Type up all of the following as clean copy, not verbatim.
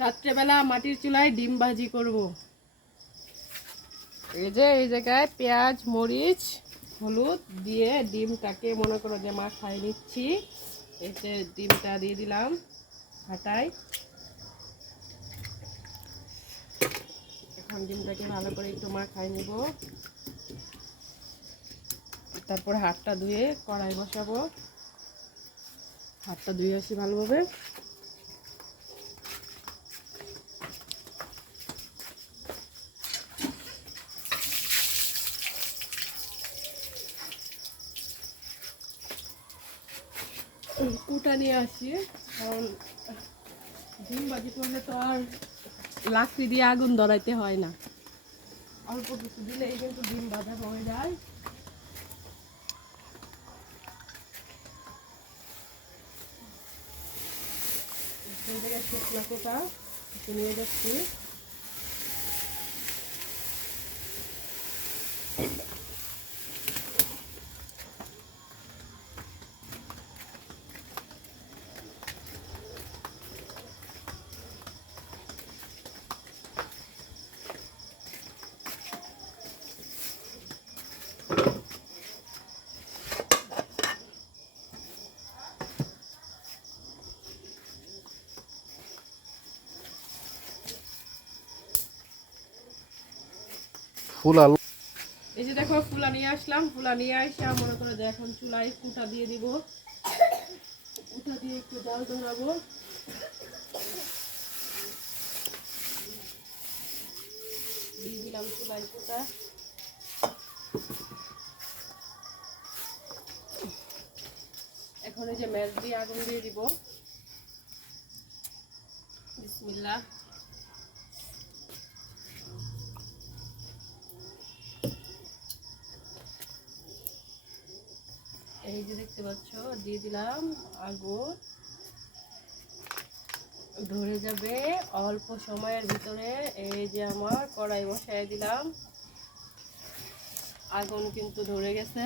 রাত্রেবেলা মাটির চুলায় ডিম ভাজি করব। এই যে এই জায়গায় পেঁয়াজ মরিচ হলুদ দিয়ে ডিমটাকে মনে করো যে মাখায় নিচ্ছি। এই যে ডিমটা দিয়ে দিলাম হাঁটায়। এখন ডিমটাকে ভালো করে একটু মাখায় নিব। তারপর হাতটা ধুয়ে কড়াই বসাবো। হাতটা ধুয়ে আসি ভালোভাবে। কুটা নিয়ে আসি, কারণ ডিম ভাজি করলে তো আর লাকড়ি দিয়ে আগুন ধরাইতে হয় না, অল্প কিছু দিলেই কিন্তু ডিম ভাজা হয়ে যায়। সেই জায়গায় শুকনো কুটা নিয়ে যাচ্ছি। ফুল আলু এই যে দেখো ফুলা নিয়ে আসলাম। ফুলা নিয়ে আসা মনে করো যে এখন চুলায় কুটা দিয়ে দিব। কুটা দিয়ে একটু জাল ধরাবো। দিয়ে দিলাম চুলায় কুটা। এখন এই যে ম্যাচ দিয়ে আগুন দিয়ে দিব। বিসমিল্লাহ। এই যে দেখতে পাচ্ছ দিয়ে দিলাম আগুন। ধরে যাবে অল্প সময়ের ভিতরে। এই যে আমার কড়াই বসাই দিলাম, আগুন কিন্তু ধরে গেছে।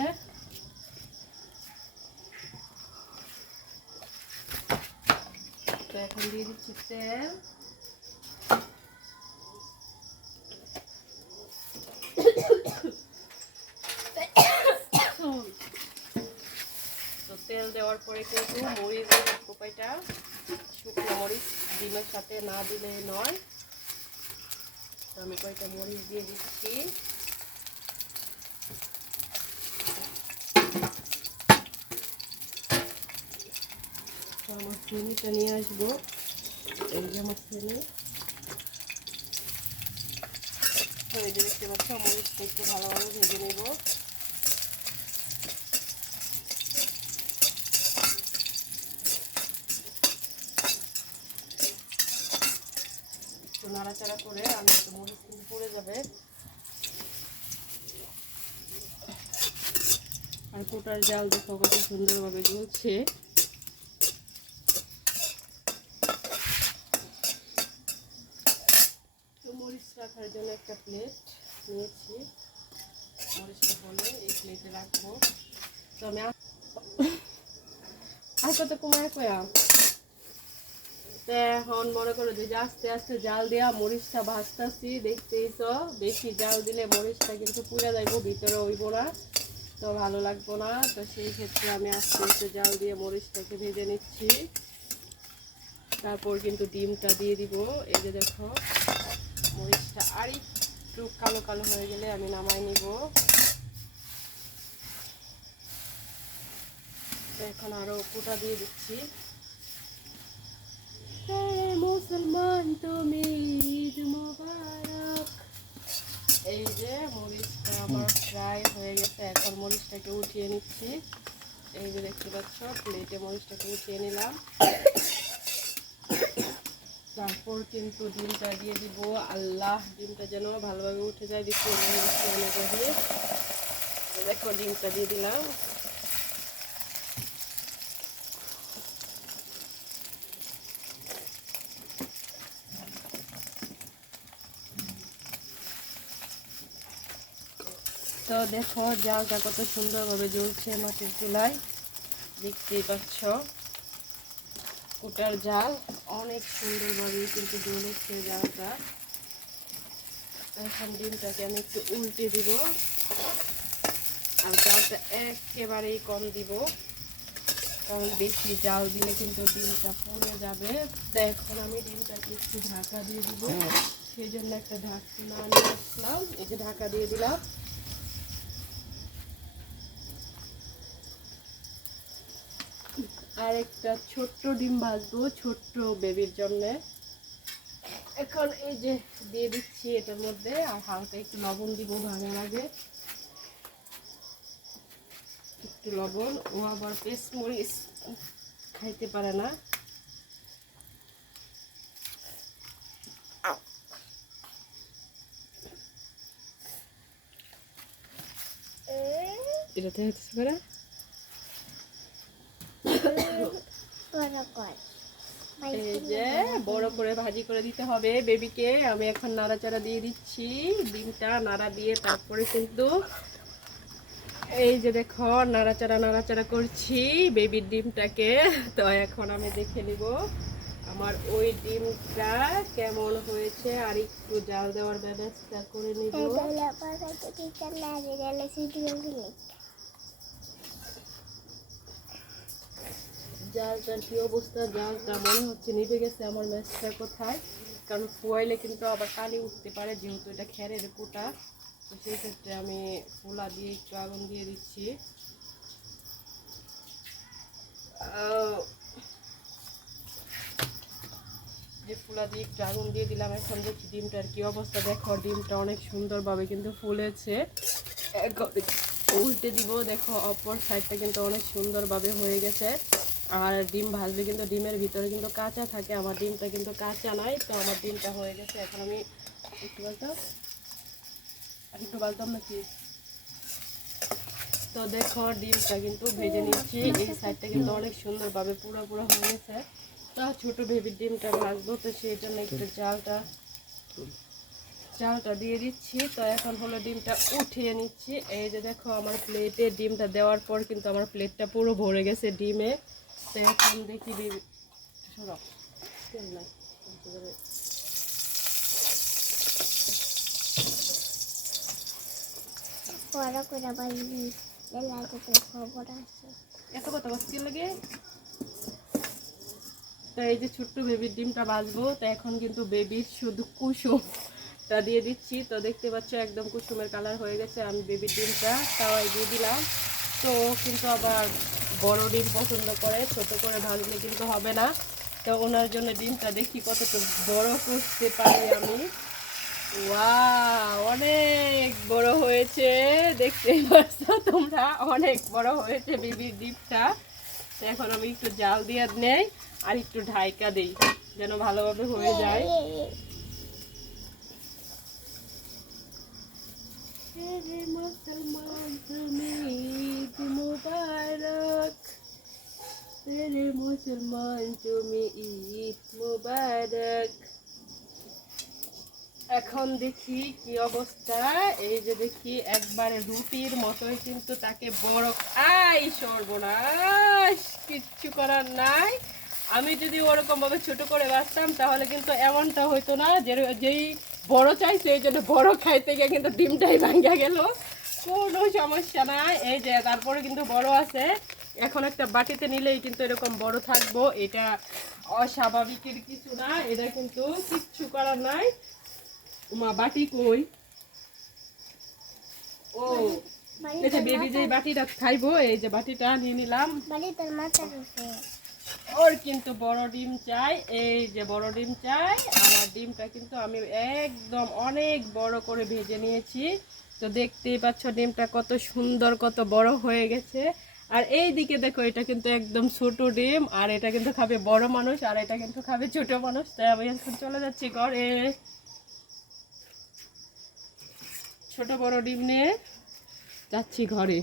তো এখন দিয়ে দিচ্ছি তেল। তো তেল দেওয়ার পরে কিন্তু মরিচ দিয়ে কয়টা শুকনো মরিচ ডিমের সাথে না দিলে নয়। তো আমি কয়টা মরিচ দিয়ে দিচ্ছি। আমার চিনিটা নিয়ে আসবো। এই যে আমার চিনি। তো এই যে দেখতে পাচ্ছ মরিচটা একটু ভালোভাবে ভেজে নেব। একটু নাড়াচাড়া করে আমি একটু মরিচ কিন্তু পড়ে যাবে। আর কোটার জাল দেখো কত সুন্দরভাবে জ্বলছে। তো মরিচ রাখার জন্য একটা প্লেট নিয়েছি। মরিচটা হলে এই প্লেটে রাখবো। তো আমি আর কত কমায় কয়া। তো এখন মনে করো যে আস্তে আস্তে জাল দেওয়া মরিচটা ভাজতেছি। দেখতেইছ বেশি জাল দিলে মরিচটা কিন্তু পুড়ে যাইব, ভিতরে হইব না, তো ভালো লাগবো না। তো সেই ক্ষেত্রে আমি আস্তে আস্তে জাল দিয়ে মরিচটাকে ভেজে নিচ্ছি। তারপর কিন্তু ডিমটা দিয়ে দিব। এই যে দেখো মরিচটা আর একটু কালো কালো হয়ে গেলে আমি নামাই নিব। তো এখন আরো কুটা দিয়ে দিচ্ছি। মুসলমান তুমি ঈদ মোবারক। এই যে মরিচটা আমার ফ্রাই হয়ে গেছে। এখন মরিচটাকে উঠিয়ে নিচ্ছি। এই যে দেখতে পাচ্ছ প্লেটে মরিচটাকে উঠিয়ে নিলাম। তারপর কিন্তু ডিমটা দিয়ে দিব। আল্লাহ, ডিমটা যেন ভালোভাবে উঠে যায়। দেখো ডিমটা দিয়ে দিলাম। তো দেখো জালটা কত সুন্দরভাবে জ্বলছে মাটির চুলায়, দেখতেই পাচ্ছ। কুটার জাল অনেক সুন্দরভাবে কিন্তু জ্বলেছে জালটা। এখন ডিমটাকে আমি একটু উল্টে দিব, আর জালটা একেবারেই কম দিব, কারণ বেশি জাল দিলে কিন্তু ডিমটা পুড়ে যাবে। তো এখন আমি ডিমটাকে একটু ঢাকা দিয়ে দিব, সেই জন্য একটা ঢাকনা নিয়ে আসলাম, এই যে ঢাকা দিয়ে দিলাম। আর একটা ছোট্ট ডিম ভাজবো ছোট্ট বেবির জন্য। এখন এই যে দিয়ে দিচ্ছি এটার মধ্যে, আর হালকা একটু লবণ দিব ভাঙার আগে, একটু লবণ। ও আবার পেস্ট মরিচ খাইতে পারে না। এটাতে হতেছে পারে এই যে বড় করে ভাজি করে দিতে হবে বেবিকে। আমি এখন নাড়াচাড়া দিয়ে দিচ্ছি, ডিমটা নাড়া দিয়ে তারপরে কিন্তু এই যে দেখো নাড়াচাড়া করছি বেবির ডিমটাকে। তো এখন আমি দেখে নিব আমার ওই ডিমটা কেমন হয়েছে, আর একটু জাল দেওয়ার ব্যবস্থা করে নিব। জালটার কি অবস্থা, জালটা মনে হচ্ছে নিভে গেছে। আমার ম্যাচটা কোথায়, কারণ ফুয়াইলে কিন্তু আবার কালি উঠতে পারে, যেহেতু এটা খেরের কুটা। তো সেই ক্ষেত্রে আমি ফুলা দিয়ে একটু আগুন দিয়ে দিচ্ছি। যে ফুলা দিয়ে একটু আগুন দিয়ে দিলাম। এখন দেখছি ডিমটার কি অবস্থা। দেখো ডিমটা অনেক সুন্দরভাবে কিন্তু ফুলেছে। উল্টে দিব, দেখো অপর সাইডটা কিন্তু অনেক সুন্দরভাবে হয়ে গেছে। আর ডিম ভাজলে কিন্তু ডিমের ভিতরে কিন্তু কাঁচা থাকে, আমার ডিমটা কিন্তু কাঁচা নাই। তো আমার ডিমটা হয়ে গেছে। এখন আমি একটু বলতাম নাকি। তো দেখো ডিমটা কিন্তু ভেজে নিচ্ছি, এই সাইডটা কিন্তু অনেক সুন্দরভাবে পুরো হয়ে গেছে। তো ছোট বেবির ডিমটা ভাজবো, তো সেই জন্য একটু চালটা দিয়ে দিচ্ছি। তো এখন হলো ডিমটা উঠিয়ে নিচ্ছি। এই যে দেখো আমার প্লেটে ডিমটা দেওয়ার পর কিন্তু আমার প্লেটটা পুরো ভরে গেছে ডিমে। তো এখন দেখি বেবি এত কথা বসতে লাগে। তো এই যে ছোট্ট বেবির ডিমটা ভাজবো। তো এখন কিন্তু বেবির শুধু কুসুমটা দিয়ে দিচ্ছি। তো দেখতে পাচ্ছ একদম কুসুমের কালার হয়ে গেছে। আমি বেবির ডিমটা তাওয়ায় দিয়ে দিলাম। তো কিন্তু আবার বড় ডিম পছন্দ করে, ছোট করে ভাজলে কিন্তু হবে না। তো ওনার জন্য ডিমটা দেখি কতটুকু বড় করতে পারি আমি। ওয়াও, অনেক বড় হয়েছে, দেখতে পাচ্ছ তোমরা, অনেক বড় হয়েছে বেবির ডিমটা। তো এখন আমি একটু জাল দিয়ে নেই, আর একটু ঢাইকা দেই যেন ভালোভাবে হয়ে যায়। মুসলমান তুমি ঈদ মুবারক, মুসলমান তুমি ঈদ মুবারক। এখন দেখি কি অবস্থা। এই যে দেখি একবারে রুটির মতোই কিন্তু তাকে বড়। আই সর্বনাশ, কিচ্ছু করার নাই। আমি যদি ওরকম ভাবে ছোট করে বাঁচতাম তাহলে কিন্তু এমনটা হইতো না। যেই বড় চাইছে এই জন্য বড় খাইতে গিয়ে কিন্তু ডিমটাই ভাঙ্গা গেল। কোনো সমস্যা নাই, এই যে তারপরে কিন্তু বড় আছে। এখন একটা বাটিতে নিলেই কিন্তু এরকম বড় থাকবো, এটা অস্বাভাবিকের কিছু না, এটা কিন্তু কিচ্ছু করার নাই। মা বাটি কই? ও এই যে বেবি যে বাটিটা খাইবো, এই যে বাটিটা নিয়ে নিলাম। ওর কিন্তু বড় ডিম চাই, এই যে বড় ডিম চাই। আমার ডিমটা কিন্তু আমি একদম অনেক বড় করে ভেজে নিয়েছি। তো দেখতেই পাচ্ছ ডিমটা কত সুন্দর, কত বড় হয়ে গেছে। আর এই দিকে দেখো এটা কিন্তু একদম ছোট ডিম, আর এটা কিন্তু খাবে বড় মানুষ, আর এটা কিন্তু খাবে ছোট মানুষ। তাই আমি এখন চলে যাচ্ছি ঘরে। ছোট বড় ডিম নিয়ে যাচ্ছি ঘরে।